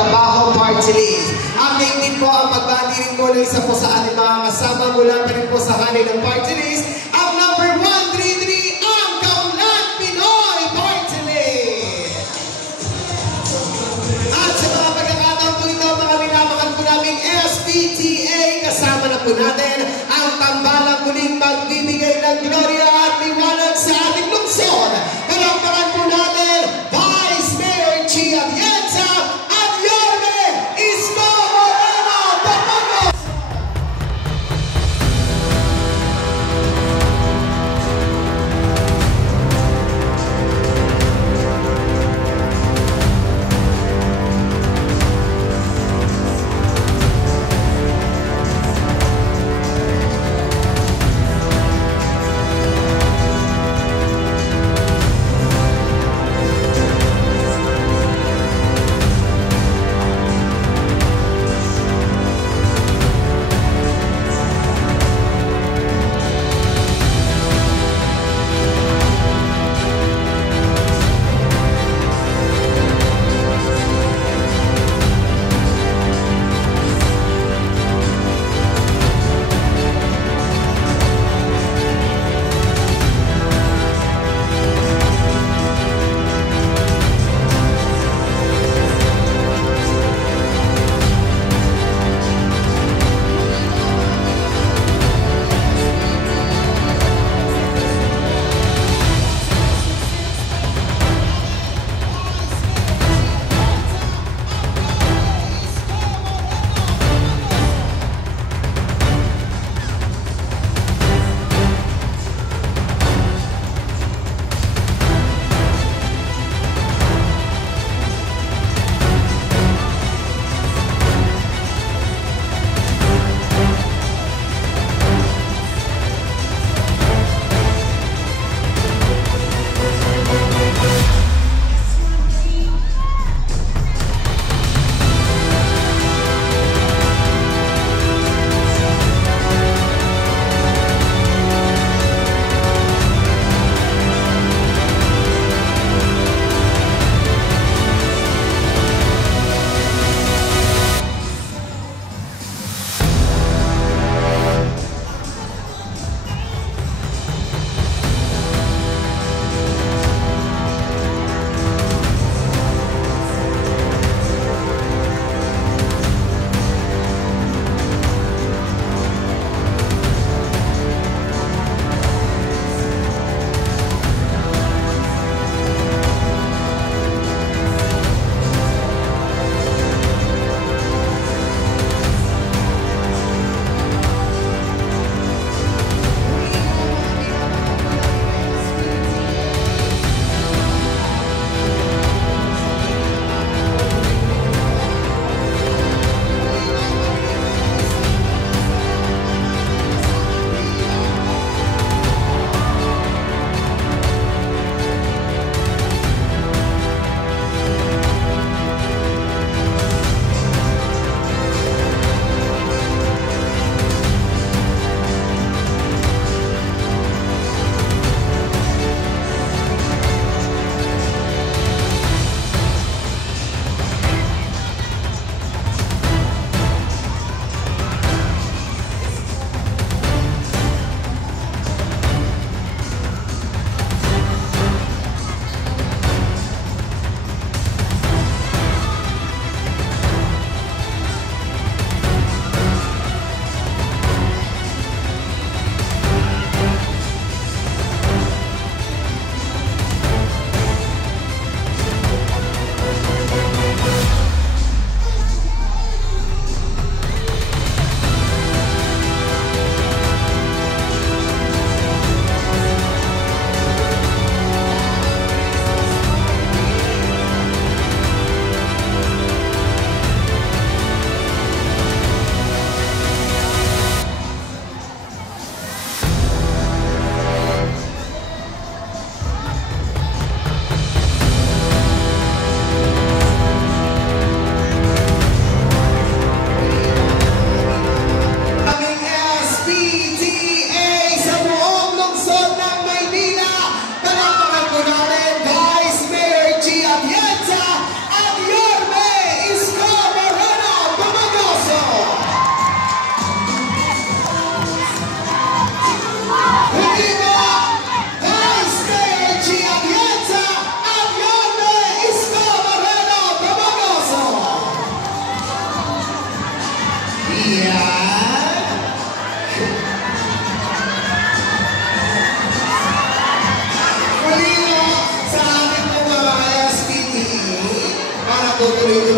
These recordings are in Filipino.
Trabaho Party List. Update din po ang pagbati rin po ng isa po sa ating mga kasama mula pa rin po sa hanay ng Party List. Ang number 133, ang Kaunlan Pinoy Party List. At sa mga pagkakataon po ito, mga minamahal po naming SPTA, kasama na po natin ang tambalang muling magbibigay ng gloria at liwanag sa ating lungsod. Palakpakan po natin, Vice Mayor Chia Atienza at Yorme Isko Moreno Papago!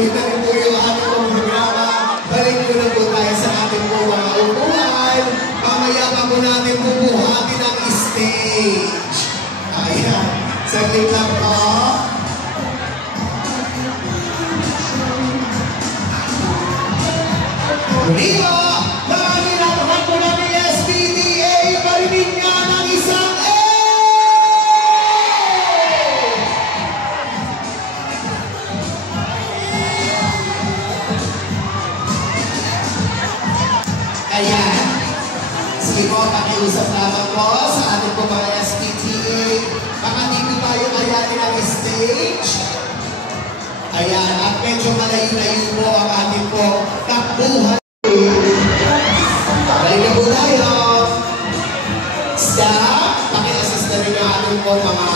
tuloy na rin po yung ating mga programa. Balik po na po tayo sa ating mga upuan. Mamaya pa po natin bubuhatin ang stage. Ayan. Saglit lang po. Riva! Maraming napakan po namin SPTA. Parinig nga ng isang A! Ayan. Sige po, pakiusap lamang po sa ating po mga SPTA. Baka dito tayo mayanin ang stage. Ayan, at medyo malayo-layo po ang ating po takbuhan. Balik na po tayo. Staff, paki-assist na rin ang ating po mga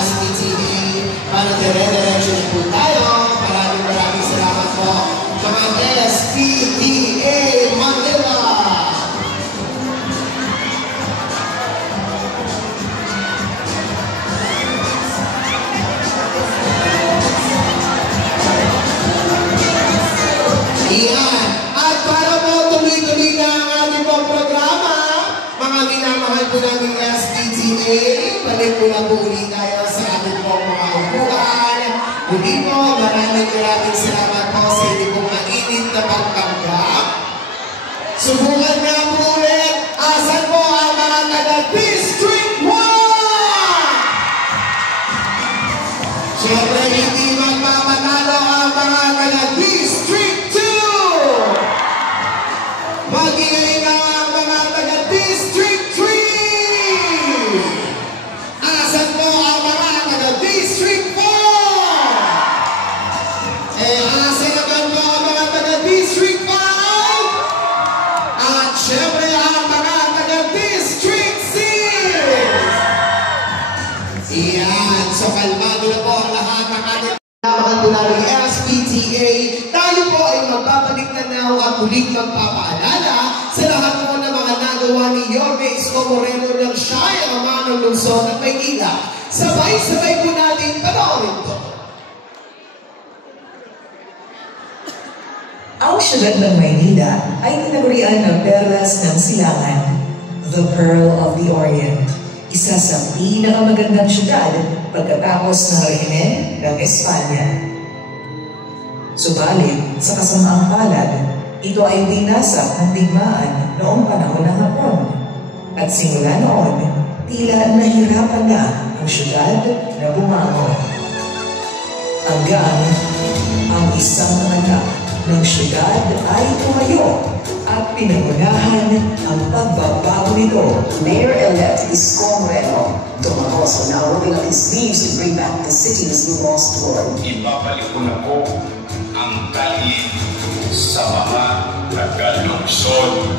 SPTA para dire-diretso na po tayo. Maraming salamat po mga SPTA Manila. Iyan. At para po tuloy-tuloy na ang ating pong programa, mga minamahal po namin SPTA, balik po na po ulit tayo sa ating pong mga upuan. Muli po, maraming salamat po sa inyo pong mainit na pagtanggap. Subukan nga po ulit, asan po ang mga taga-District 1? Siyempre, hindi magmamatalo ang mga taga-District 2! Magiging ang mga taga-District 3! Asan po ang mga taga-District 4? Asan naman po ang mga taga-District 5? At syempre ang mga taga-District 6! Iyan, so kalmado na po ang lahat ng ating mga SPTA. Tayo po ay magbabalik na now at muling magpapaalala sa lahat po ng mga nagawa ni Yorme Isko Moreno ng siya ang ama ng lungsod ng Maynila. Sabay-sabay po natin panoorin to. Ang siyudad ng Maynila ay tinagurian ng perlas ng silangan, the Pearl of the Orient. Isa sa pinakamagandang siyudad pagkatapos ng rehimen ng Espanya. Subalit, sa kasamaang palad, ito ay binasag ng digmaan noong panahon ng Hapon. At simula noon, tila nahirapan na ang siyudad na bumangon. Hanggang ang isang anak ng siyudad ay tumayo at pinangunahan ang pagbabago nito. Mayor-elect Isko Moreno Domagoso now rolling up his sleeves to bring back the city's lost world. Ibabalik ko na po ang kalye sa mga taga-lungsod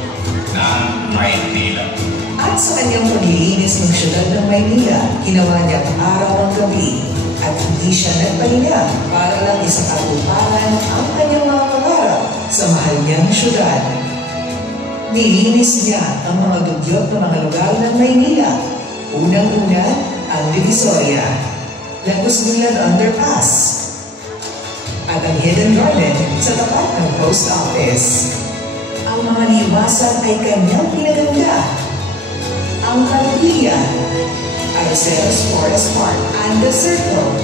ng Maynila. At sa kanyang paglilinis ng siyudad ng Maynila, ginawa niyang araw ang gabi at hindi siya nagpahinga para lang isakatuparan ang kanyang mga pangarap sa mahal niyang siyudad. Nilinis niya ang mga dugyot na mga lugar ng Maynila. Unang-una, ang Divisoria, Lagos-Bulan Underpass, at ang Hidden Garden sa tapat ng Post Office. Ang mga liwasan ay kanyang pinaganda. Ang Carpilla, Arcelos Forest Park and the Circle,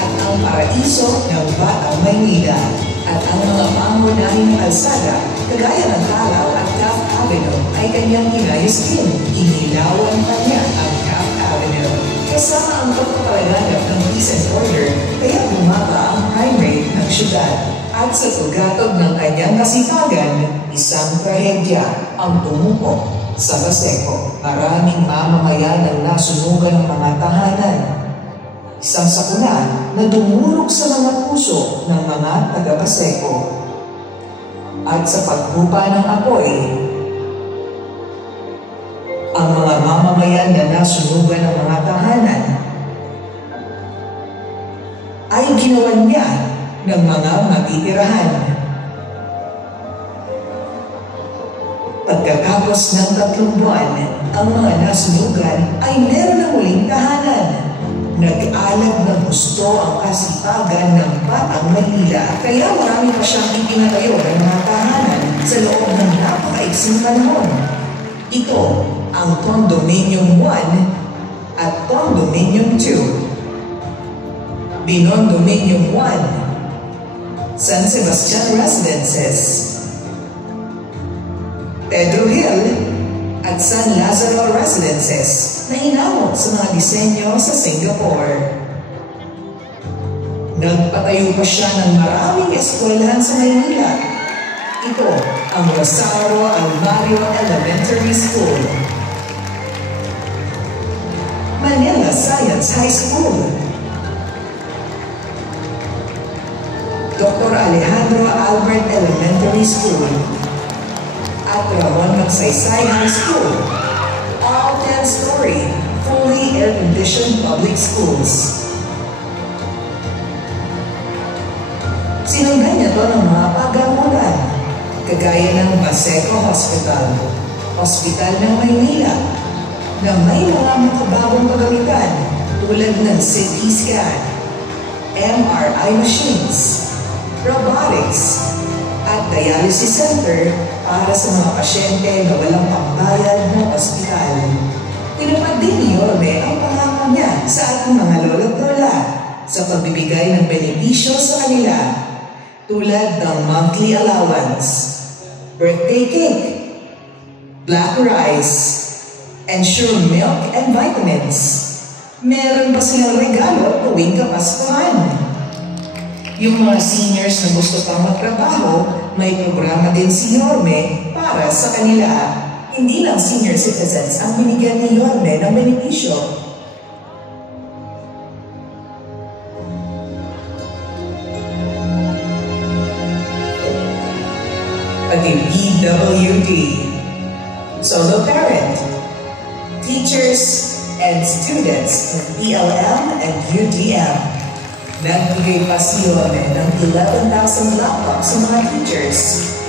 at ang paraiso ng Batang Maynila, at ang mga pangunahing kalsada kagaya ng Talaw at Taft Avenue ay kanyang inayos din. Inilawan pa niya ang Taft Avenue. Kasama ang pagpapalaganap ng peace and order, kaya bumaba ang crime rate ng syudad. At sa tugatog ng kanyang kasipagan, isang trahedya ang tumuko sa Baseco. Maraming mamamayan ang nasunugan ng mga tahanan. Isang sakuna na dumurog sa mga puso ng mga taga-Baseco. At sa paghupa ng apoy, ang mga mamamayan na nasunugan ng mga tahanan ay ginawan niya ng mga matitirahan. Pagkatapos ng 3 buwan, ang mga nasunugan ay meron na muling tahanan. nag-alag ng gusto ang kasipagan ng Batang Maynila. Kaya marami pa siyang ipinatayo ng mga tahanan sa loob ng napakaiksing panahon. Ito ang Condominium 1 at Condominium 2. Binondominium 1, San Sebastian Residences, Pedro Hill at San Lazaro Residences na inamot sa mga disenyo sa Singapore. Nagpatayo pa siya ng maraming eskwelahan sa Maynila. Ito ang Rosario Alvario Elementary School, Manila Science High School, Dr. Alejandro Albert Elementary School, at Ramon Magsaysay High School, all 10-story, fully air-conditioned public schools. Sinundan niya ito ng mga pagamulan, kagaya ng Baseco Hospital, Hospital ng Maynila, na may mga makabagong kagamitan tulad ng CT scan, MRI machines, robotics, at dialysis center para sa mga pasyente na walang pambayad ng ospital. Tinupad din ni Yorme ang pangako niya sa ating mga lolo't lola sa pagbibigay ng benepisyo sa kanila tulad ng monthly allowance, birthday cake, black rice, and sure milk and vitamins. Meron pa silang regalo tuwing Kapaskuhan. Yung mga seniors na gusto pang magtrabaho, may programa din si Yorme para sa kanila. Hindi lang senior citizens ang binigyan ni Yorme ng benepisyo. Pati PWD, solo parent, teachers, and students of ELM and UDM. Nagbigay pa si Yorme ng 11,000 laptops sa mga teachers,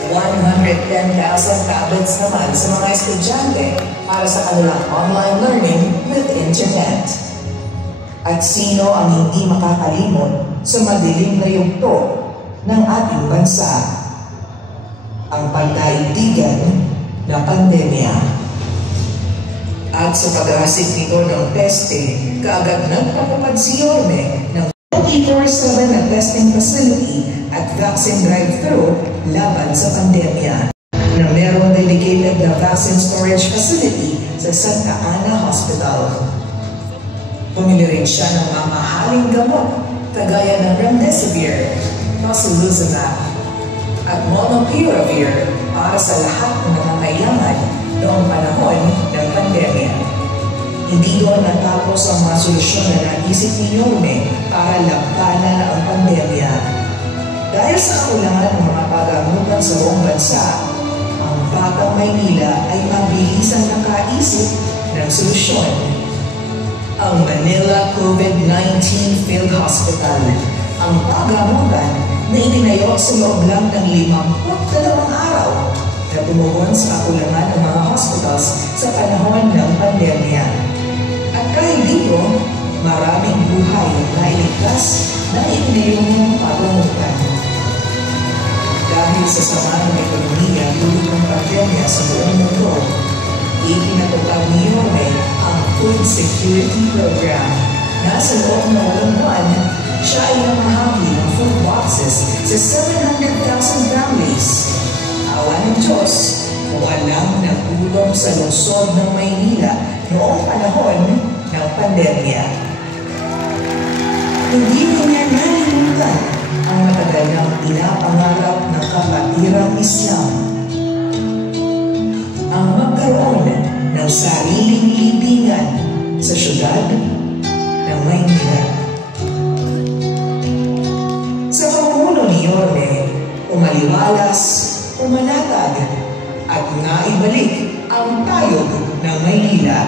110,000 tablets naman sa mga estudyante para sa kanilang online learning with internet. At sino ang hindi makakalimot sa madilim na yugto ng ating bansa? Ang pagdaigdigan na pandemya. At sa pag-aasik nito ng peste, kaagad nagpapapad si Yorme ng 24/7 na testing facility at vaccine drive-thru laban sa pandemya, na merong dedicated na vaccine storage facility sa Santa Ana Hospital. Pumili rin siya ng mamahaling gamot kagaya ng Remdesivir, Tocilizumab, at Molnupiravir para sa lahat ng nangangailangan noong panahon ng pandemya. Hindi doon natapos ang mga solusyon na naisip ni Yorme para labanan ang pandemya. Dahil sa kakulangan ng mga pagamutan sa buong bansa, ang Batang Maynila ay mabilisang nakaisip ng solusyon. Ang Manila COVID-19 Field Hospital, ang pagamutan na itinayo sa loob lang ng 52 araw na tumugon sa kakulangan ng mga hospitals sa panahon ng pandemya. At kahit dito, maraming buhay na iligtas na itinayong pagamutan. Dahil sa sama ng ekonomiya dulot ng pandemya sa buong mundo, ipinatupad ni Yorme ang Food Security Program. Nasa loob ng 8 buwan, siya ay namahagi ng food boxes sa 700,000 families. Awa ng Diyos, walang nagulong sa lungsod ng Maynila noong panahon ng pandemya. Hindi niya nalimutan ang matagal ng pinapangarap ng kapatirang Islam. Ang magkaroon ng sariling libingan sa syudad ng Maynila. Sa pamumuno ni Yorme, umaliwalas, umanatag, at naibalik ang tayog ng Maynila.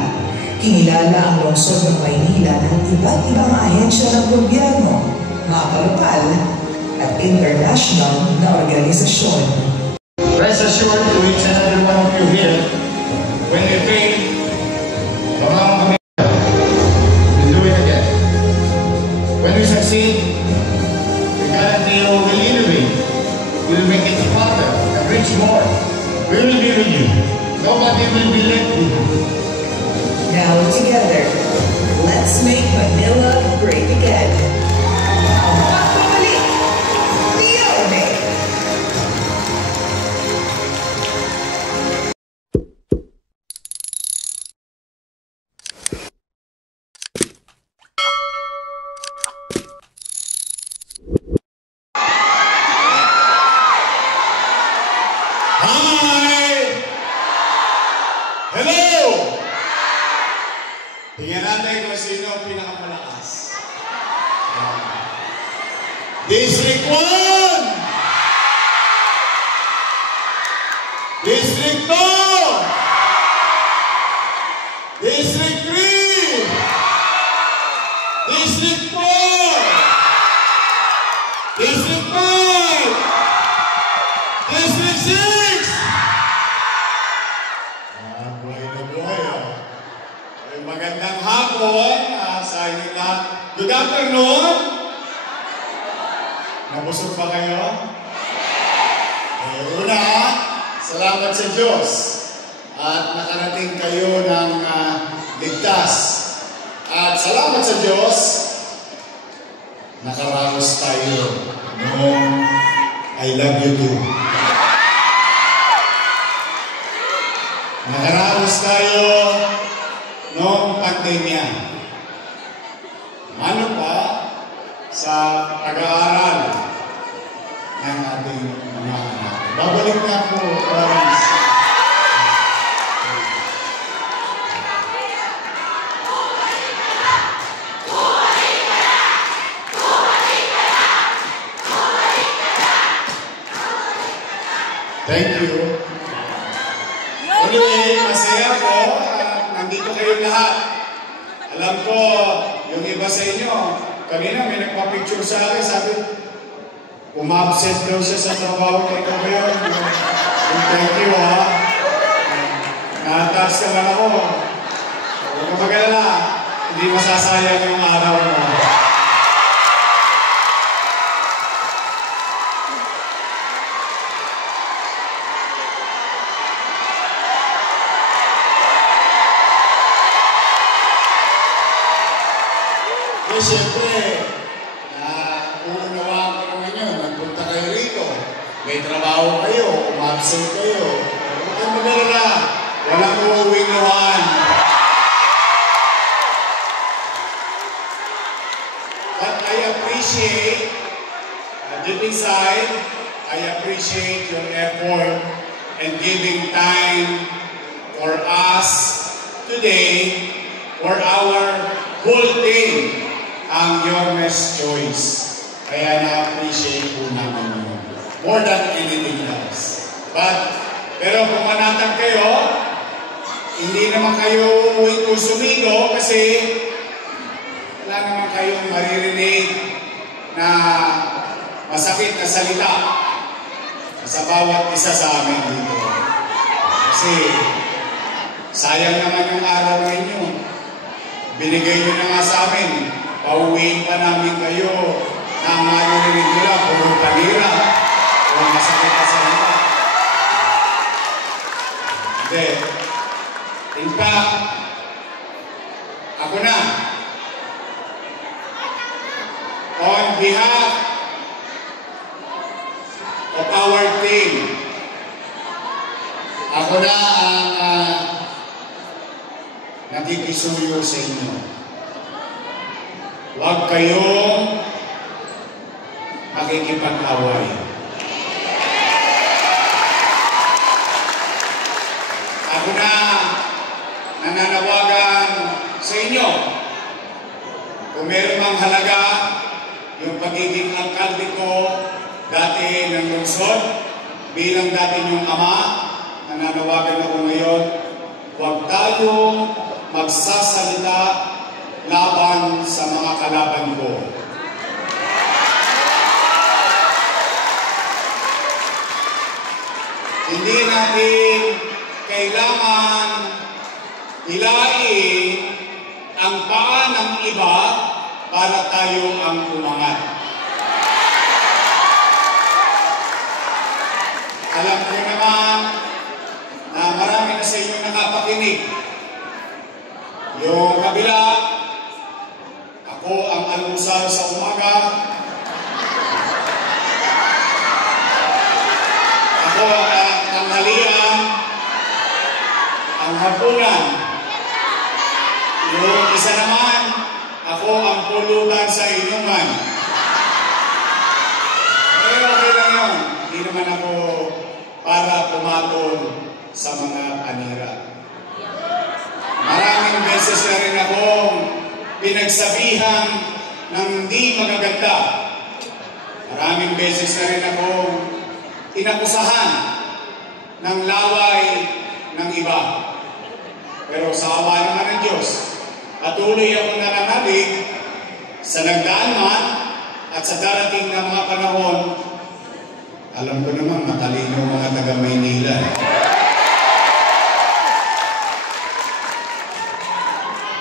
Kinilala ang lungsod ng Maynila ng iba't ibang ahensya ng gobyerno, mga lokal at international na organisasyon. Rest assured to each and every one of you here, when we pay, we'll do it again. preach more. We will be with you. Nobody will be left behind. Now together, let's make Manila great again. Pabalik, Leone! Tingnan natin kung sino ang pinakamalakas. District 1! District 2! District 3! District 4! District 5! District 6! Buhay na buhay ah. Magandang hapon sa inyo lahat. Good afternoon! Nabusog ba kayo? Una, salamat sa Diyos at nakarating kayo ng ligtas. At salamat sa Diyos, nakaraos tayo noong I love you too. Nakaraos tayo noong pandemya. Ano pa sa pag-aaral ng ating mga anak. Babalik na ako, promise. Thank you. Anyway, masaya ko. Nandito kayo lahat. Alam ko, yung iba sa inyo, kanina may nagpa-picture sa akin, sabi, umabsent daw siya sa trabaho kay Kabayon. Thank you, ha? Nataas ka lang ako. Huwag ka mag-alala, hindi masasayang yung araw mo. Siyempre, uunawaan ko naman yun. Nagpunta kayo rito. May trabaho kayo. Umabsent kayo. Huwag kang mag-alala. Walang uuwing luhaan. But I appreciate, deep inside, I appreciate your effort and giving time for us today, for our whole team. Ang Yormes Choice. Kaya na-appreciate po namin yun. More than anything else. Pero kung manatag kayo, hindi naman kayo sumigo kasi wala naman kayong maririnig na masakit na salita sa bawat isa sa amin dito. Kasi sayang naman yung araw ninyo. Binigay nyo na nga sa amin. Pauwiin pa namin kayo na ang maririnig nila, puro panira o masakit na salita. Hindi. In fact, ako na. On behalf of our team, ako na ang nakikisuyo sa inyo. Huwag kayong makikipag-away. Ako na nananawagan sa inyo. Kung meron mang halaga yung pagiging alkalde ko dati ng lungsod, bilang dati niyong ama, nananawagan ako ngayon, huwag tayong magsasalita laban sa mga kalaban ko. Hindi natin kailangan ilain ang paa ng iba para tayo ang umangat. alam ko naman na marami na sa inyo nakapakinig. Yung kabila, ako ang almusal sa umaga. Ako ang tanghalian, ang hapunan. Yung isa naman, ako ang pulutan sa inuman. Pero okay lang yun. Hindi naman ako para pumatol sa mga panira. Maraming beses na rin akong pinagsabihan ng hindi magaganda. Maraming beses na rin akong inakusahan ng laway ng iba. Pero sa awa naman ng Diyos, patuloy akong nananalig sa nagdaan man at sa darating na mga panahon. Alam ko naman, matalino mga taga-Maynila.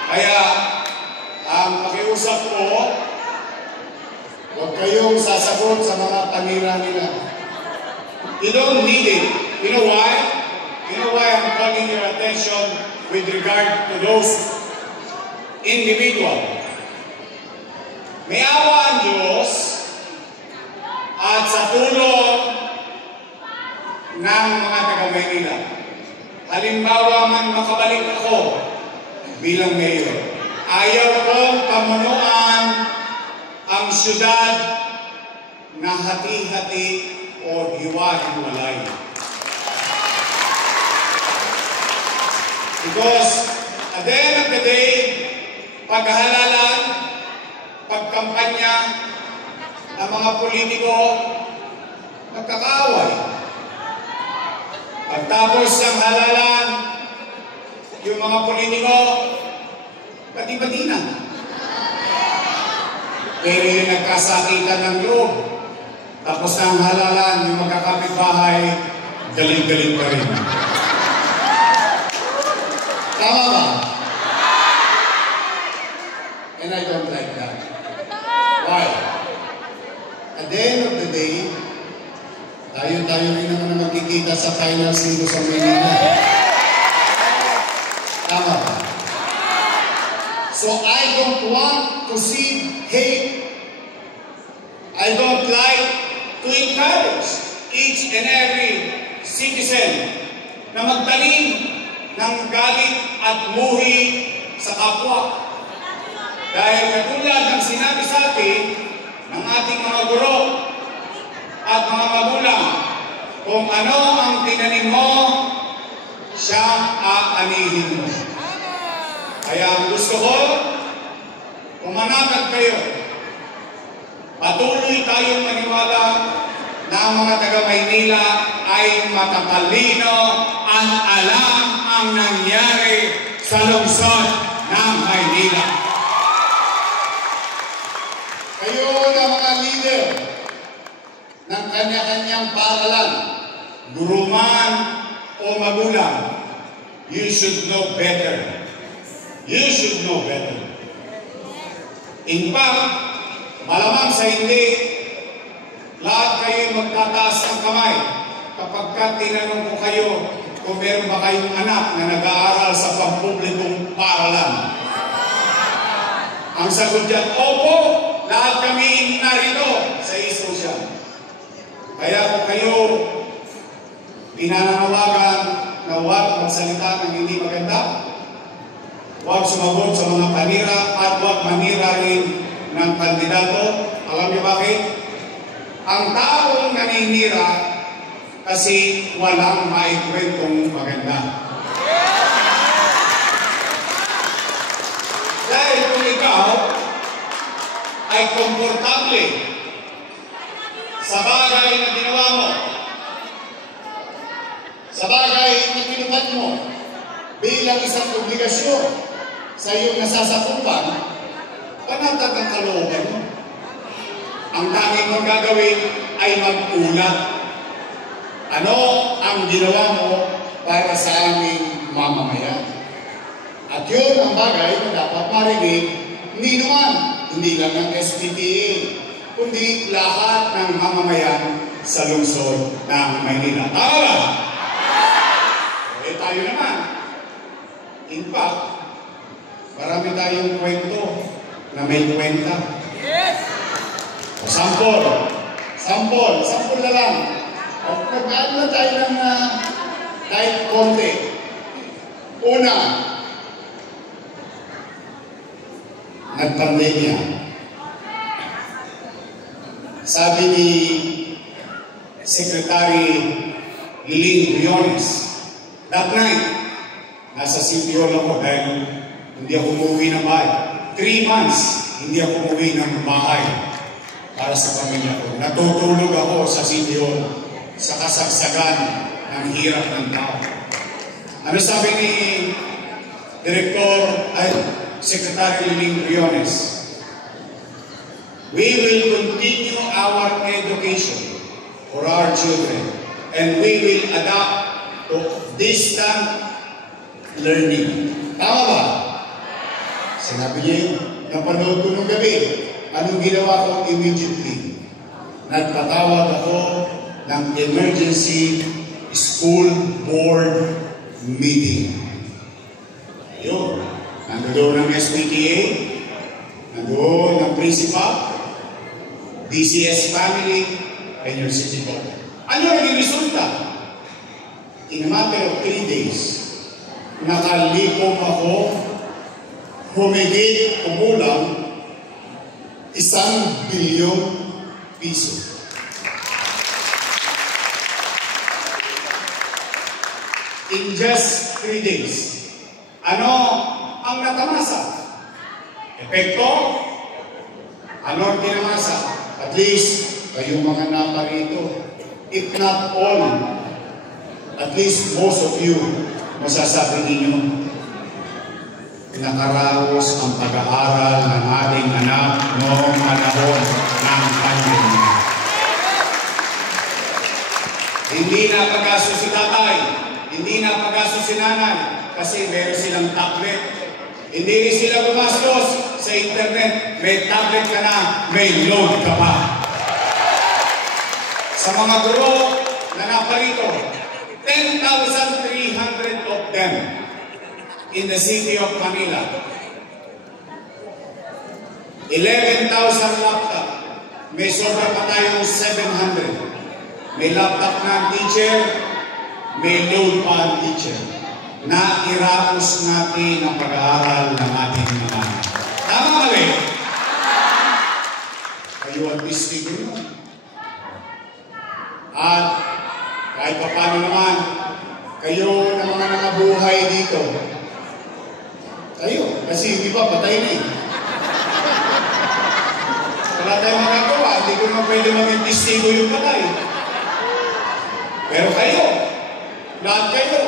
Kaya, ang pakiusap ko, huwag kayong sasagot sa mga panira nila. You don't need it. You know why? You know why I'm calling your attention with regard to those individual. May awa ang Diyos at sa tulong ng mga taga-Maynila. Halimbawa man makabalik ako bilang mayor. Ayaw kong pamunuan ang syudad na hati-hati o hiwa-hiwalay. Because at the end of the day, paghahalalan, pagkampanya, ang mga politiko, nagkakaaway. Pagtapos ng halalan, yung mga politiko, pati-pati na. Pero yung nagkasakitan ng loob, tapos ng halalan, yung magkakapitbahay, galing-galing pa rin. Tama ba? And I don't like that. Why? At the end of the day, tayo rin naman na magkikita sa finals dito sa Manila. Tama ba? So I don't want to see hate. I don't like to encourage each and every citizen na magtanim ng galit at muhi sa kapwa. Dahil katulad ng sinabi sa atin ng ating mga guro at mga magulang, kung ano ang tinanim mo, siya aanihin mo. Kaya gusto ko, pumanatag kayo. Patuloy tayong maniwala na ang mga taga-Maynila ay matatalino at alam ang nangyari sa lungsod ng Maynila. Kayo na mga leader ng kanya-kanyang paaralan, guro man o magulang, you should know better. You should know better. In fact, malamang sa hindi, lahat kayo magtataas ng kamay kapag tinanong ko kayo kung meron ba kayong anak na nag-aaral sa pampublikong paaralan. Ang sagot dyan, opo, lahat kami narito sa East-Ocean. Kaya kung kayo pinananawagan na huwag magsalita ng hindi maganda, huwag sumagot sa mga panira at huwag manira rin ng kandidato. Alam niyo bakit? Ang taong naninira kasi walang maikwentong maganda. Dahil kung ikaw ay komportable sa bagay na ginawa mo, sa bagay na pinupad mo bilang isang obligasyon sa iyong nasasakupan, panatag ang kalooban mo. Ang tanging mong gagawin ay mag-ulat. Ano ang ginawa mo para sa aming mamamayan? At yun ang bagay na dapat marinig hindi naman, hindi lang ng SPTA, kundi lahat ng mamamayan sa lungsod ng Maynila. Tama ba? Tayo naman. In fact, marami tayong kwento na may kwenta. Yes! Sample na lang. Magkaan na tayo ng kahit konti. Una, nagpandemya. Sabi ni Secretary Liling Briones, that night, nasa CPO lang ako dahil hindi ako umuwi ng bahay. 3 months, hindi ako umuwi ng bahay para sa pamilya ko. Natutulog ako sa CPO sa kasagsagan ng hirap ng tao. Ano sabi ni Secretary Liling Briones? We will continue our education for our children and we will adapt to distant learning. Tama ba? Sinabi niya yun. Napanood ko nung gabi. Anong ginawa ko immediately? Nagpatawag ako ng emergency school board meeting. Ayun. Nandoon ng SPTA, nandoon ng principal, DCS family, and your city board. Ano naging resulta? In a matter of 3 days, nakalikom ako humigit kumulang 1 bilyong piso. In just 3 days. Ano ang natamasa? Epekto? Ano ang tinamasa? At least, kayong mga naparito, if not all, at least most of you, masasabi ninyo, nakaraos ang pag-aaral ng ating anak noong panahon ng pandemya. Hindi na pag-aso si tatay, hindi na pag-aso si nanay, kasi meron silang tablet. Hindi rin sila gumastos sa internet, may tablet ka na, may load ka pa. Sa mga guro na naparito, 10,300 of them in the city of Manila. 11,000 laptop. May sobra pa tayong 700. May laptop na ang teacher, may load pa ang teacher. Na iraos natin ang pag-aaral ng ating mga anak. Tama mali? Kayo ang testigo nyo. At kahit pa paano naman, kayo na mga nangabuhay dito. Kayo, kasi di ba patay na eh. Wala tayong magagawa, hindi ko naman pwede maging testigo yung patay. Pero kayo, lahat kayo,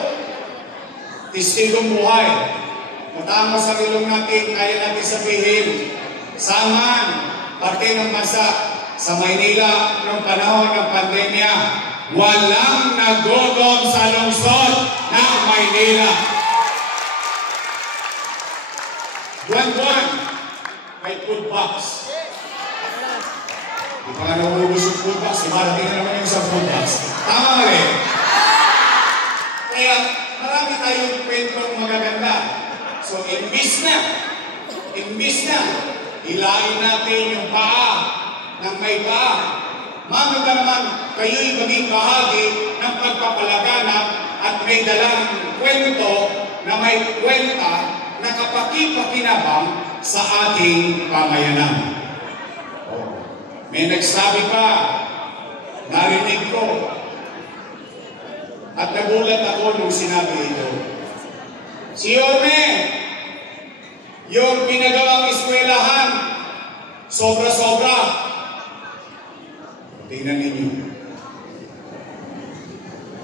testigong buhay. Matama sa ilong natin, kaya natin sabihin, Saman, parte ng bansa sa Maynila noong panahon ng pandemya, walang nagutom sa lungsod ng Maynila. Buwan-buwan, may food box. Di pa nga naubos yung food box, imarating na naman yung isang food box. Tama mali. Kaya marami tayong kwentong magaganda. So, imbis na, hilain natin yung paa ng may paa. Mamagda naman, kayo'y maging bahagi ng pagpapalaganap at may dalang kwento na may kwenta na kapaki-pakinabang sa ating pamayanan. May nagsabi pa, narinig ko, at nagulat ako nung sinabi ito. Si Yorme, yung pinagawang eskwelahan, sobra-sobra. Tingnan ninyo.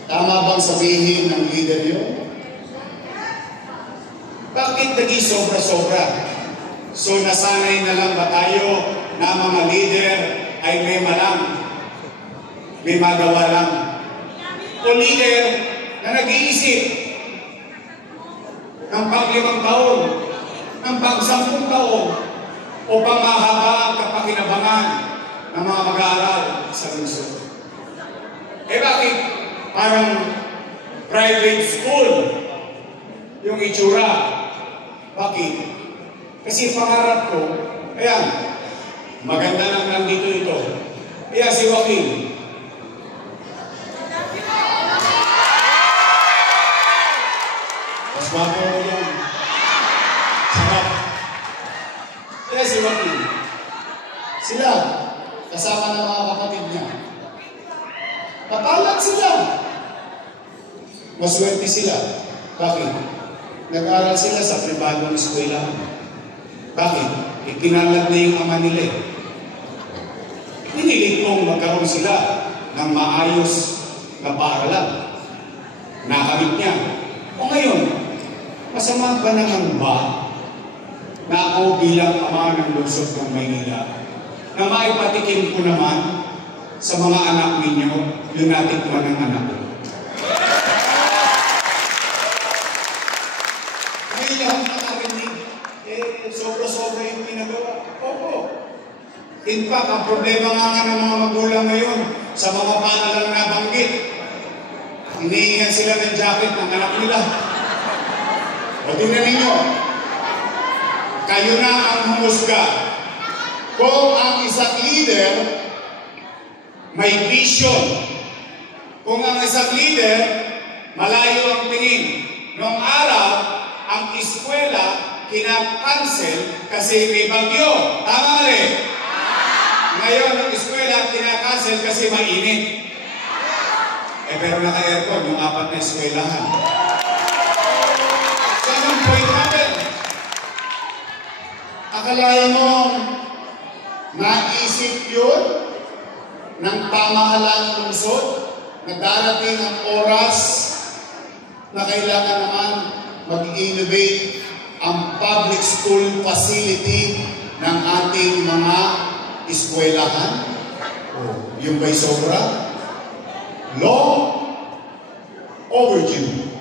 Tama bang sabihin ng leader yun? Bakit naging sobra-sobra? So nasanay na lang ba tayo na mga leader ay may malang, may magawa lang? O leader na nag-iisip ng pang-5 taon, ng pang-10 taon, o pang mahaba ang kapakinabangan ng mga mag-aaral sa lungsod. Bakit? Parang private school yung itsura. Bakit? Kasi pangarap ko, ayan, maganda lang nandito ito. Ayan si Joaquin. Mas wapo ko yan. Sarap. Ayan si Joaquin. Sila, kasama ng mga kapatid niya. Papalag sila. Maswerte sila. Bakit? Nag-aaral sila sa pribadong eskwela. Bakit? Ipinalag na yung ama nila. Pinilit kong magkaroon sila ng maayos na paaralan. Nakamit niya. O ngayon, masama ba naman ba na ako bilang ama ng lungsod ng Maynila na maipatikin ko naman sa mga anak ninyo yung natikman ng anak ko? Ngayon ako nakarinig, sobra-sobra yung pinagawa. Opo. In fact, ang problema nga ng mga magulang ngayon sa mga panalang nabanggit, hinihingan sila ng jacket ng anak nila. O tingnan ninyo, kayo na ang humusga. Kung ang isang leader may vision, kung ang isang leader malayo ang tingin, noong araw, ang eskwela kinakancel kasi may bagyo. Tama rin? Ngayon, ang eskwela kinakancel kasi mainit. Pero naka-aircon yung 4 na eskwelahan. So, anong point natin? Akalain mo naisip yun ng pamahalaan lungsod na darating ang oras na kailangan naman mag-innovate ang public school facility ng ating mga eskwelahan? Yung ba'y sobra? Long overdue.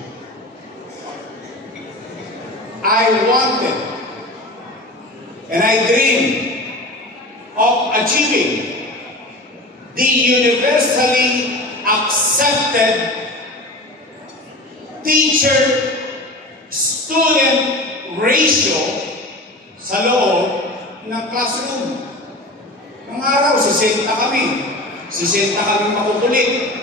I wanted and I dreamed of achieving the universally accepted teacher-student ratio sa loob ng classroom. Nung araw, 60 kami. 60 kami makukulit.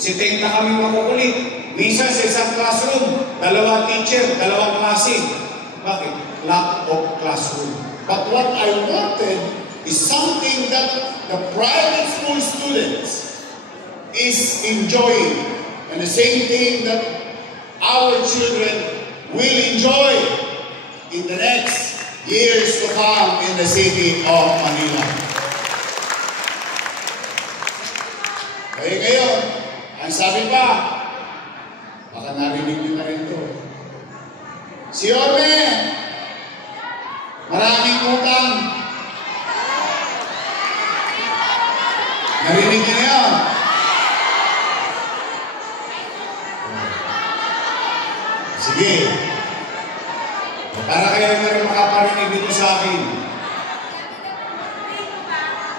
70 kami makukulit. Minsan sa isang classroom, 2 teacher, 2 klase. Bakit? Lack of classroom. But what I wanted is something that the private school students is enjoying. And the same thing that our children will enjoy in the next years to come in the city of Manila. Kaya ngayon, ang sabi pa, baka narinig nyo na rin ito. Si Orme, maraming utang. Narinig nyo na yun? Sige. Para kayo na rin makaparinig dito sa akin.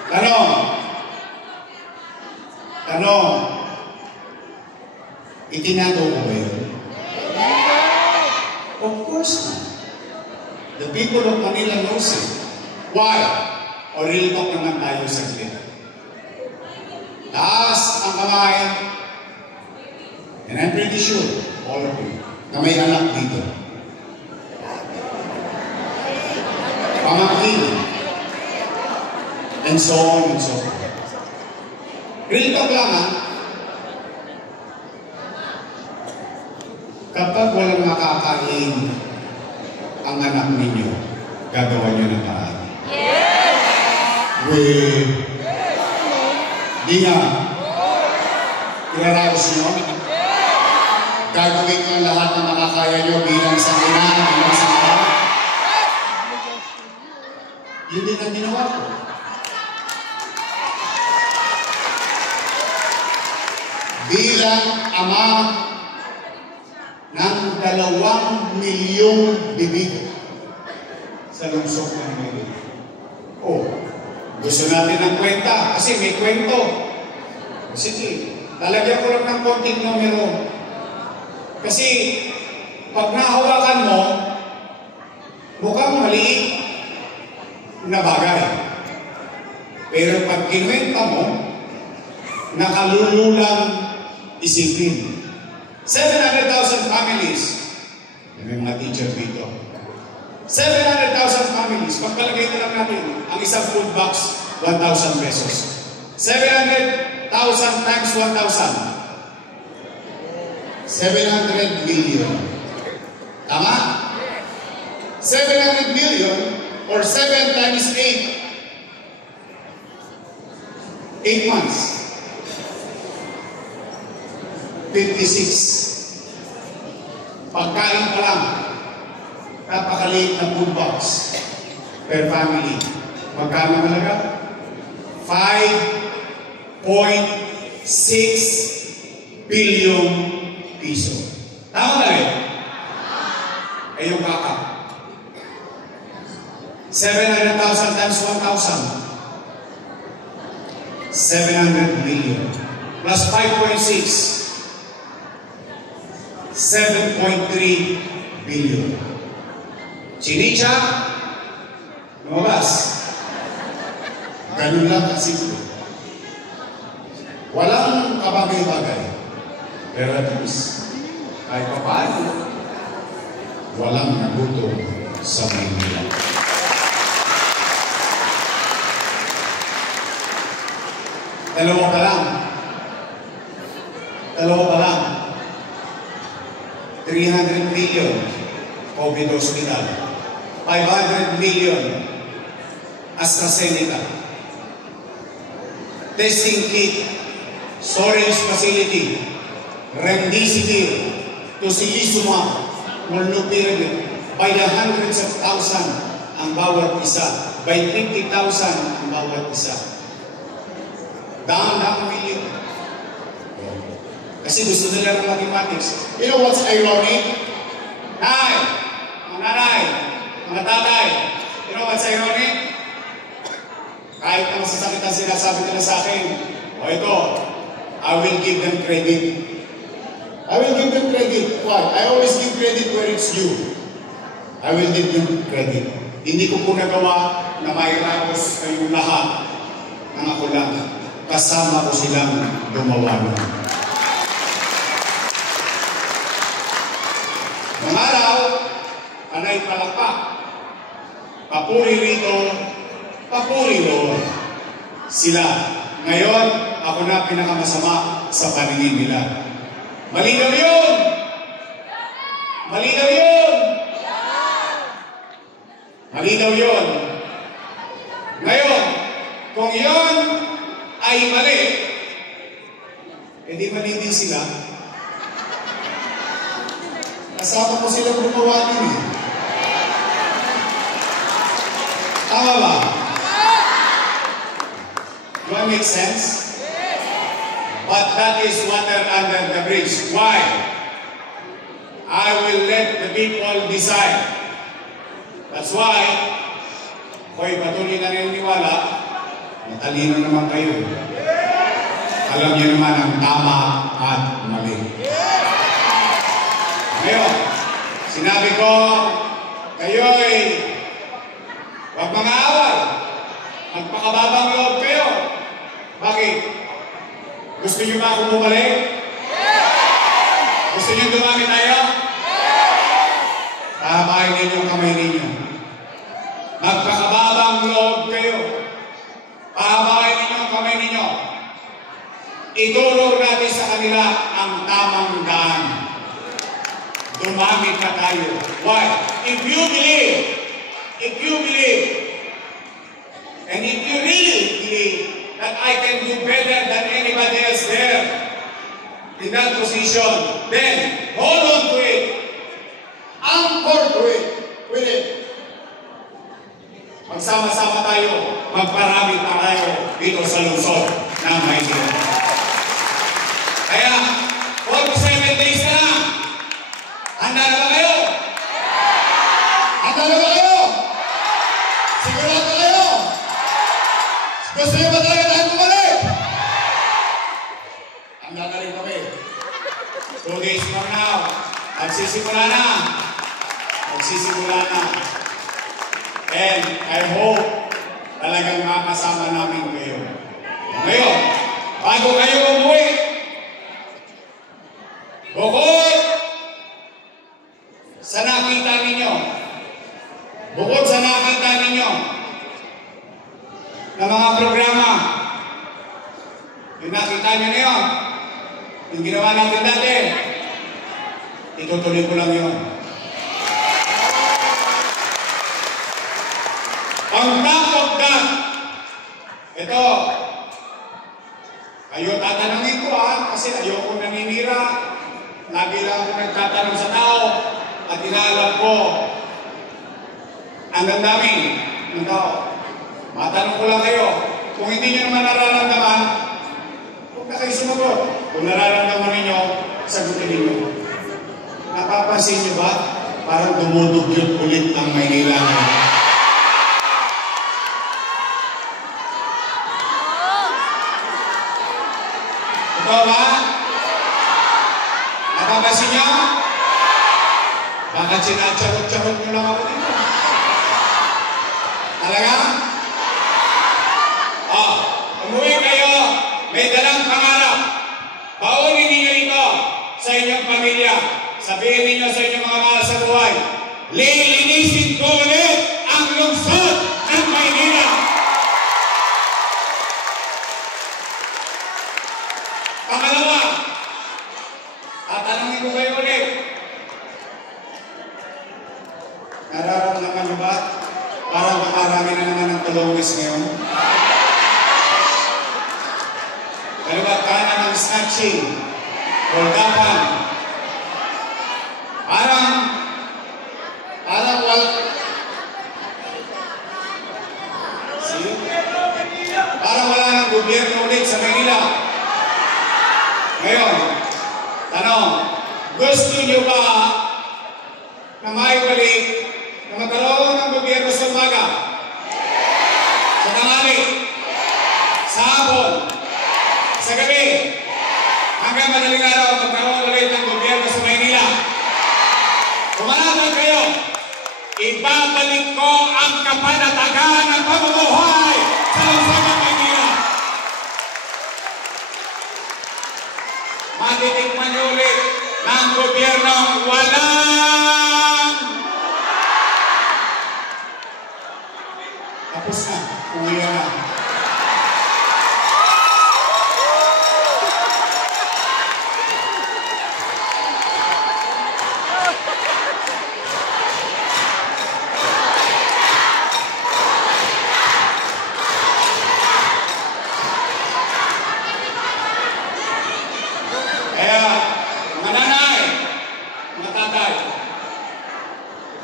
Tanong. Itinago ko ba yun? Of course not. The people of Manila knows it. Why? O real talk naman tayo sa klip. Taas ang kamay. And I'm pretty sure, all of you, na may anak dito. Pamangkin. And so on and so on. Real talk lang ha. Kapag walang makakain ang anak ninyo, gagawa nyo ng paraan. Yes! Well, di nga. Iraraos nyo. Gagawin nyo lahat na makakaya nyo bilang isang ina, bilang isang ama. Yun din ang ginawa ko. Bilang ama ng 2 milyong bibig sa lungsod ng Manila. Oh, gusto natin ng kwenta kasi may kwento. Sige, lalagyan ko lang ng konting numero. Kasi, pag nahawakan mo, mukhang maliit na bagay. Pero pag kinuwenta mo, nakalululang isipin. 700,000 families. May mga teacher dito. 700,000 families. Pagpalagay na lang natin, ang isang food box, 1,000 pesos. 700,000 times 1,000. 700 million. Tama? 700 million or 7 times 8. 8 months. 56. Pagkain pa lang. Napakaliit na food box per family. Magkano talaga? 5.6 billion piso. Tama ba rin? Ay yung kakap. 700,000 times 1,000. 700 million. Plus 5.6. 7.3 billion. Chinicha, lumabas. Ganun lang kasimple. Walang kabagay-bagay. Pero at least, kahit pa paano, walang nagutom sa Maynila. Dalawa pa lang. 300 million COVID hospital. 500 million AstraZeneca. Testing kit, storage facility, remdesivir, tocilizumab, molnupiravir, by the hundreds of thousands ang bawat isa, by 50,000 ang bawat isa. Daang million. Kasi gusto nila ng mathematics. You know what's ironic? Mga nanay, mga tatay, you know what's ironic? Kahit ang masasakit ang sinasabi nila sa akin, o ito, I will give them credit. I will give them credit. Why? I always give credit where it's due. I will give them credit. Hindi ko po nagawa na mairapos kayong lahat ng ako lang. Kasama ko silang gumawa nun. Mga araw, anay palakpak. Papuri rito, papuri doon. Sila. Ngayon, ako na pinakamasama sa paningin nila. Malinaw yun! Malinaw yun! Malinaw yun! Ngayon, kung yun ay mali, edi mali din sila. Kasama ko sila gumawa din eh. Tama ba? Do I make sense? But that is water under the bridge. Why? I will let the people decide. That's why, ako'y patuloy na naniniwala, matalino naman kayo. Alam niyo naman ang tama at mali. Ngayon, sinabi ko, kayo'y huwag mga awal. Magpakababang loob kayo. Bakit? Gusto niyo ba akong bumalik? Gusto niyo dumami tayo? Tahabahin ninyo ang kamay ninyo. Magpakababang loob kayo. Tahabahin ninyo ang kamay ninyo. Ituro natin sa kanila ang tamang daan. Dumami ka tayo. Why? If you believe, and if you really believe that I can do better than anybody else there in that position, then hold on to it. Anchor to it. With it. Magsama-sama tayo. Magparami tayo dito sa lungsod ng Maynila. Kaya, 47 days na lang. Handa na ba kayo? Handa na ba kayo? Sigurado kayo? Gusto niyo ba talaga tayo bumalik? Handa Galing kami. 2 days from now, magsisimula na. Magsisimula na. And I hope talagang makasama namin kayo. Ngayon, bago kayo umuwi, bukod sa nakita ninyo na mga programa, yung nakita nyo na yun, yung ginawa natin dati, itutuloy ko lang yun. On top of that, ito, kayo tatanungin ko kasi ayoko naninira, lagi lang ako nagtatanong sa tao, at inaalam ko, ang damdamin ng tao. Matanong ko lang kayo, kung hindi nyo naman nararamdaman, huwag na kayo sumagot. Kung nararamdaman ninyo, sagutin ninyo. Napapansin nyo ba? Parang dumudugyot ulit ang Maynila. Ito ba? Napapansin nyo? Bakit sinacharot-charot nyo lang ako dito? Talaga? Umuwi kayo, may dalang pangarap. Paunin ninyo ito sa inyong pamilya. Sabihin ninyo sa inyong mga mahal sa buhay, lilinisin ko ulit ang lungsod ng Maynila. Pangalawa, tatanungin ko kayo ulit. Nararamdaman nyo ba? Parang makarami na naman ng tulongis ngayon. Kaliwat kanan ng snatching, holdapan. Parang wala ng gobyerno ulit sa Maynila. Ngayon, tanong, gusto nyo ba na maibalik na magkaroon ng gobyerno sa umaga? Sa tanghali? Sa hapon? Sa gabi? Hanggang madaling araw magkaroon ulit ng gobyerno sa Maynila. Kumanatag kayo, ibabalik ko ang kapanatagan ng pamumuhay sa lungsod ng Maynila. Matitikman niyo ulit ng gobyernong walang... Tapos na, uwi na.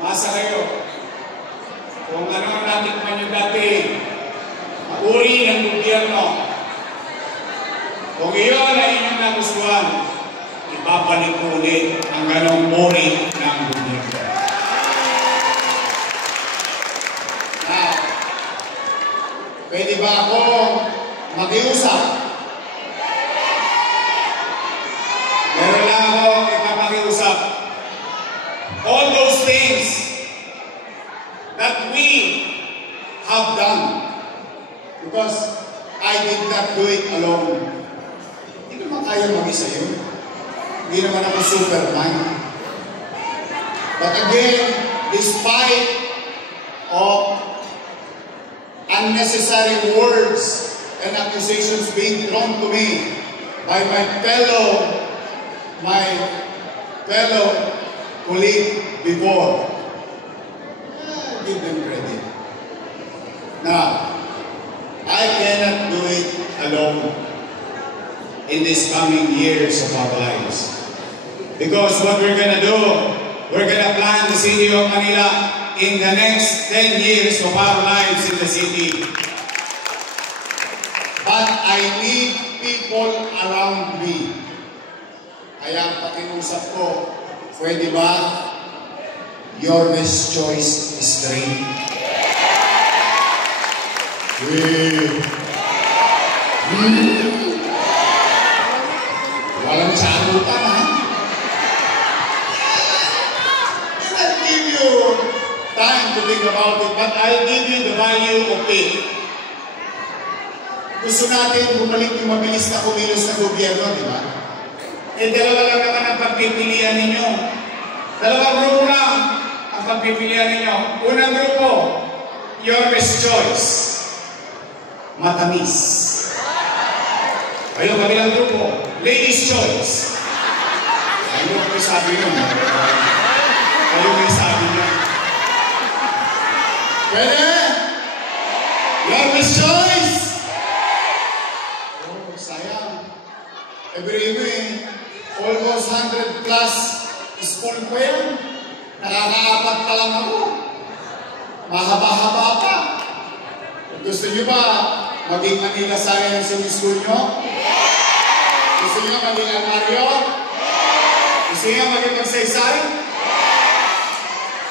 Masa kayo, kung ano ang natikman nyo dati, mauri ng gobyerno. Kung iyon ay inyong nagustuhan, ibabalik ko ulit ang ganong uri ng gobyerno. Now, pwede ba ako makiusap? Meron lang ako ipapakiusap. All those things that we have done, because I did not do it alone. Hindi naman kaya mag-isa yun. Hindi naman ako Superman. But again, despite of unnecessary words and accusations being thrown to me by my fellow colleague before, give them credit. Now, I cannot do it alone in these coming years of our lives. Because what we're gonna do, we're gonna plan the city of Manila in the next 10 years of our lives in the city. But I need people around me. Kaya pakiusap ko, pwede ba? Your best choice is green. Wala walang charutan, ha? I'll give you time to think about it, but I'll give you the value of it. Gusto natin bumalik yung mabilis na kumilos na gobyerno, di ba? Eh, dalawa lang naman ang pagpipilian ninyo. Dalawang grupo lang ang pagpipilian ninyo. Unang grupo, your best choice. Matamis. Ayun, kabilang grupo, ladies' choice. Ayun, may sabi yun. Ayun, may sabi yun. Pwede? Your best choice? Oh, sayang. Every week, almost 100 plus school ko yan. Nakakaapat pa lang ako. Mahaba-haba pa. Gusto nyo ba maging Manila Science yung school nyo? Gusto nyo maging Almario? Gusto nyo maging Magsaysay?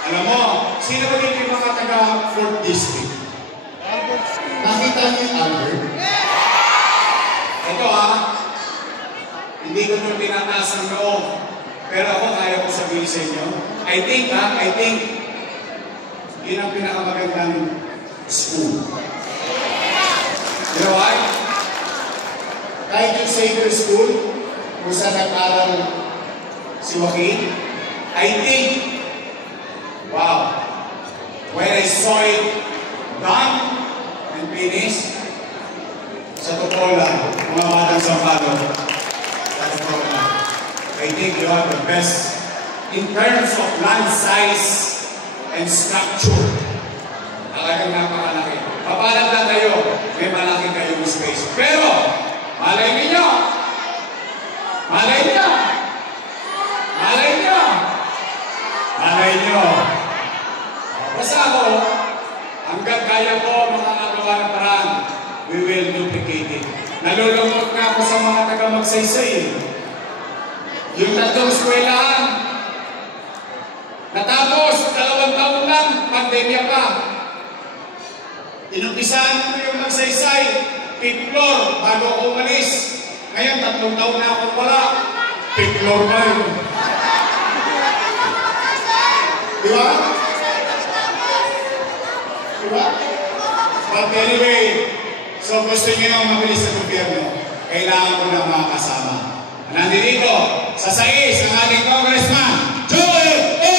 Alam mo, sino ba yung mga taga 4th District? Nakita niyo yung Albert? Ito hindi ko ito tinataas ang loob. Pero ako kaya ko sabihin sa inyo, I think, yun ang pinakamagandang school. You know why? Kahit yung Sacred School, kung saan nag-aral si Joaquin, I think, wow, when I saw it done and finished, sa totoo lang, mga batang Sampalo, sa totoo lang, I think you are the best in terms of land size and structure. Talagang napakalaki. Papalag na kayo, may malaki kayong space. Pero, malay ninyo! Malay nyo! Malay nyo! Malay nyo! Basta ako, hanggang kaya ko makakagawa ng paraan, we will duplicate it. Nalulungkot nga ako sa mga taga-Magsaysay. Yung 3 eskwelahan, natapos, 2 taon lang, pandemya pa. Inumpisahan ko yung Magsaysay, 5th floor, bago ako umalis. Ngayon, 3 taon na ako wala. 5th floor pa rin. Di ba? Di ba? But anyway, so gusto nyo yung mabilis na gobyerno, kailangan ko lang mga kasama. Nandito, sa 6 ng ating congressman, Joel A.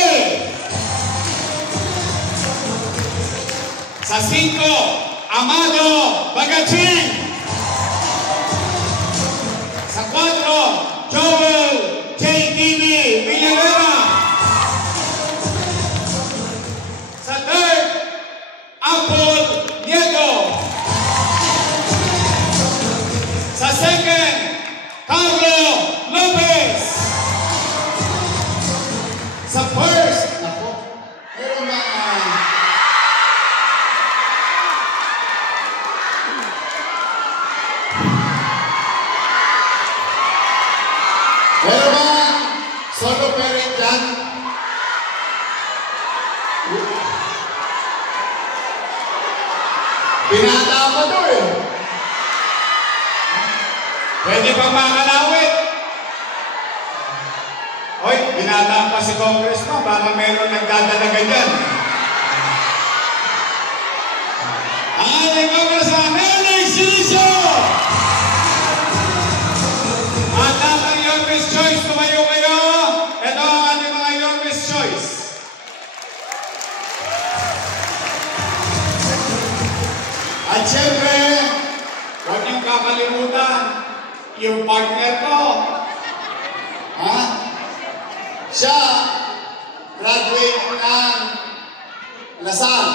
Sa 5, Amado Bagachin. Sa 4, Joel J.D.B. Villanueva. Sa 3rd, Apple Nieto. Sa 2nd, Carlo Lopez. Sa 1st, nako, meron ba solo parent dyan? Binata pa to eh. Pwede pang makalawit. Hoy, binata pa si Congressman, baka meron nagdadalaga dyan. Ang ating Congressman, Nelly Silicio! At ang your best choice, tumayo kayo. Ito ang ating mga your best choice. At syempre, huwag niyong kakalimutan yung partner ko. Siya, graduate ng Lasal.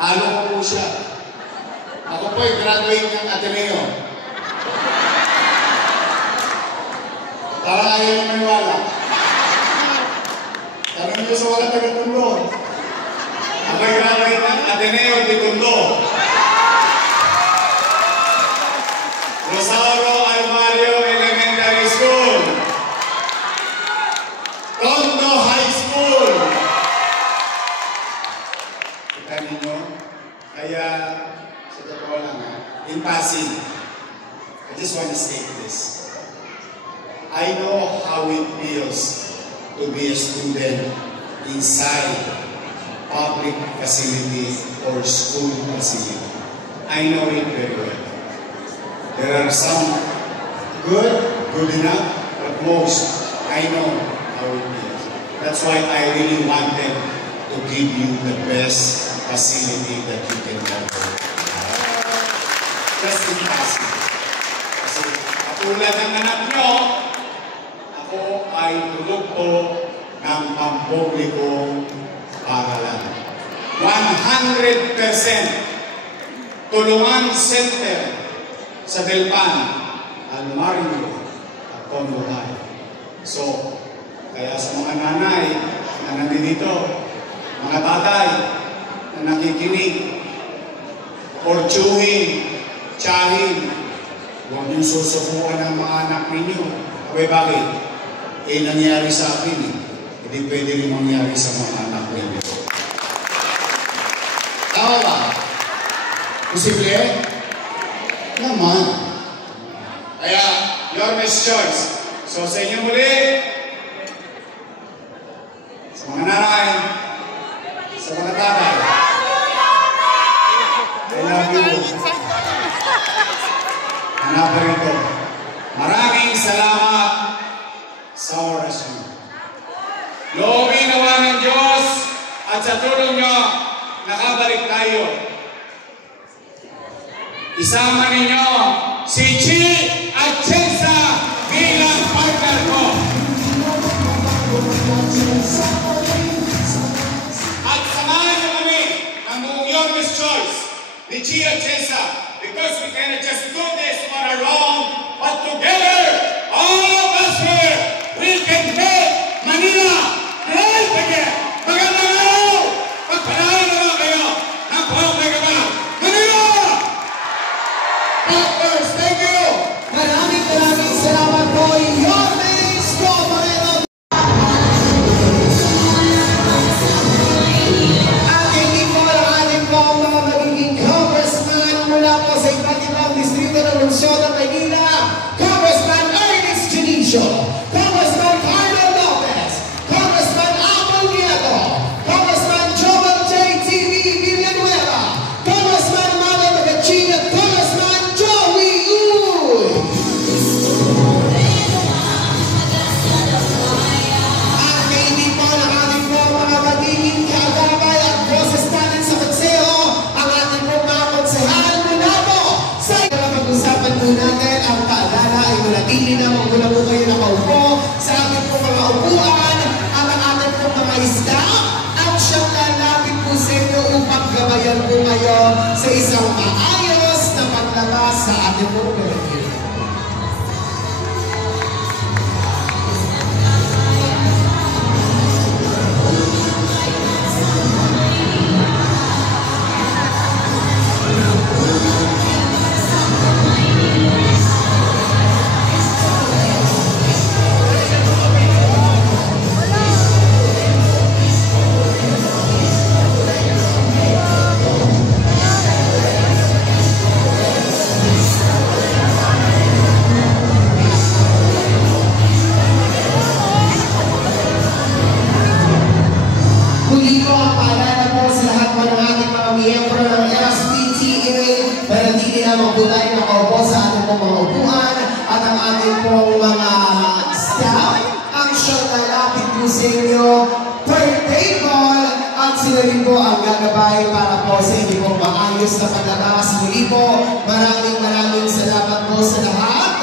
Talo ko po siya. Ako po'y graduate ng Ateneo. Tara, ayaw yung maniwala. Tanong niyo sa wala taga-Tondo. Ako'y graduate ng Ateneo de Tondo. Rosario Almario Elementary School. Tondo High School. Kita ninyo? Kaya, sa totoo lang in passing, I just want mistake this. I know how it feels to be a student inside public facility or school facility. I know it very well. There are some good enough, but most, I know how it feels. That's why I really wanted to give you the best facility that you can offer. Just in passing. Kasi katulad ng anak nyo, ako ay produkto ng pampublikong paaralan. 100% tulungan center sa Delpan, Almario, at Tondo High. So, kaya sa mga nanay na nandito, mga tatay na nakikinig, or tsahin, huwag niyong susukuan ng mga anak ninyo. Abay, bakit? Nangyari sa akin eh. Hindi pwede rin mangyari sa mga anak ninyo. Tama ba? Posible? Naman. Kaya, your best choice. So, sa inyo muli, sa mga nanay, sa mga tatay, I love you. Hanapin ito. Maraming salamat sa oras niyo. Loobin nawa ng Diyos at sa tulong niyo, nakabalik tayo. Isama ninyo si Chi Atienza bilang partner ko. At samahan niyo kami ng buong Your Best Choice ni Chi Atienza, because we cannot just do this on our own, but together, all of us here, we can make Manila great again. Magandang araw! Pagpalain naman kayo ng buong Megabang Manila! Partners, thank you! Maraming salamat po. Your Miss Go Moreno. At hindi po ang ating po mga magiging congressman mula po sa iba't ibang distrito ng lungsod ng Maynila. Congressman Ernest Junicio, Congressman Carlo Lopez, Congressman Apple Nieto, Congressman Joel J.T.V. Villanueva, Congressman Mala Magaching at Congressman Joey Uy. At hindi po ang ating po mga magiging kagabay at boses natin sa konseho, ang ating po mga konsehal mula po sa pag-usapan po natin ang paalala ay manatili na mula po kayo nakaupo sa ating po mga upuan at ang ating po mga staff at siyang lalapit po sa inyo upang gabayan po kayo sa isang maayos na paglabas sa ating po venue. Muli po ang paalala po sa lahat po ng ating mga miyembro ng SPTA na hindi naman po tayo nakaupo sa ating pong mga upuan at ang ating pong mga staff ang siyang lalapit po sa inyo per table at sila rin po ang gagabay para po sa inyo pong maayos na paglabas. Muli po, maraming salamat po sa lahat.